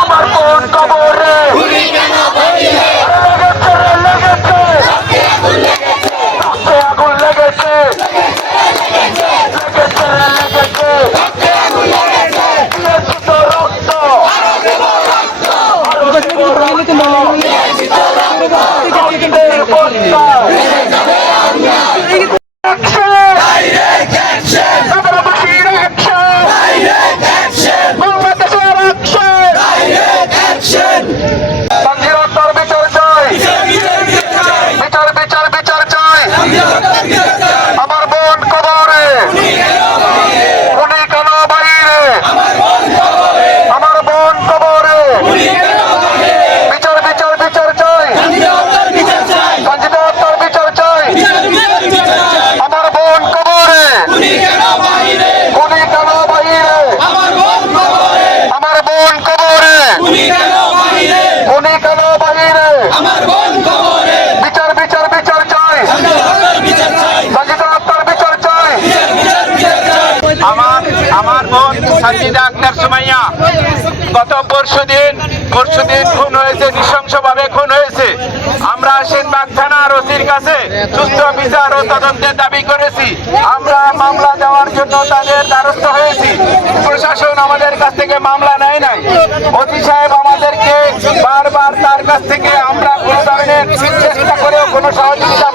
আমার বোন কবরে আগুন লেগেছে আমার বোন কবরে উনি কেন বাইরে আমার বোন কবরে বিচার বিচার বিচার চাই সঞ্জিতা হত্যার বিচার চাই আমার বোন কবরে উনি কেন বাইরে আমার বোন কবরে উনি কেন বাইরে বিচার বিচার বিচার চাই সঞ্জিতা হত্যার বিচার চাই আমার বোন সাজিদা আক্তার সুমাইয়া গত পরশুদিন খুন হয়েছে, নৃশংসভাবে খুন হয়েছে। আমরা আশিনবাগ থানার ওসির কাছে সুষ্ঠু বিচার ও তদন্তের দাবি করেছি। আমরা মামলা দেওয়ার জন্য তাদের দ্বারস্থ হয়েছি। প্রশাসন আমাদের কাছ থেকে মামলা নেয় নাই। ওসি সাহেব আমাদেরকে বারবার তার কাছ থেকে আমরা কোনো ধরনের চেষ্টা করেও কোনো সহযোগিতা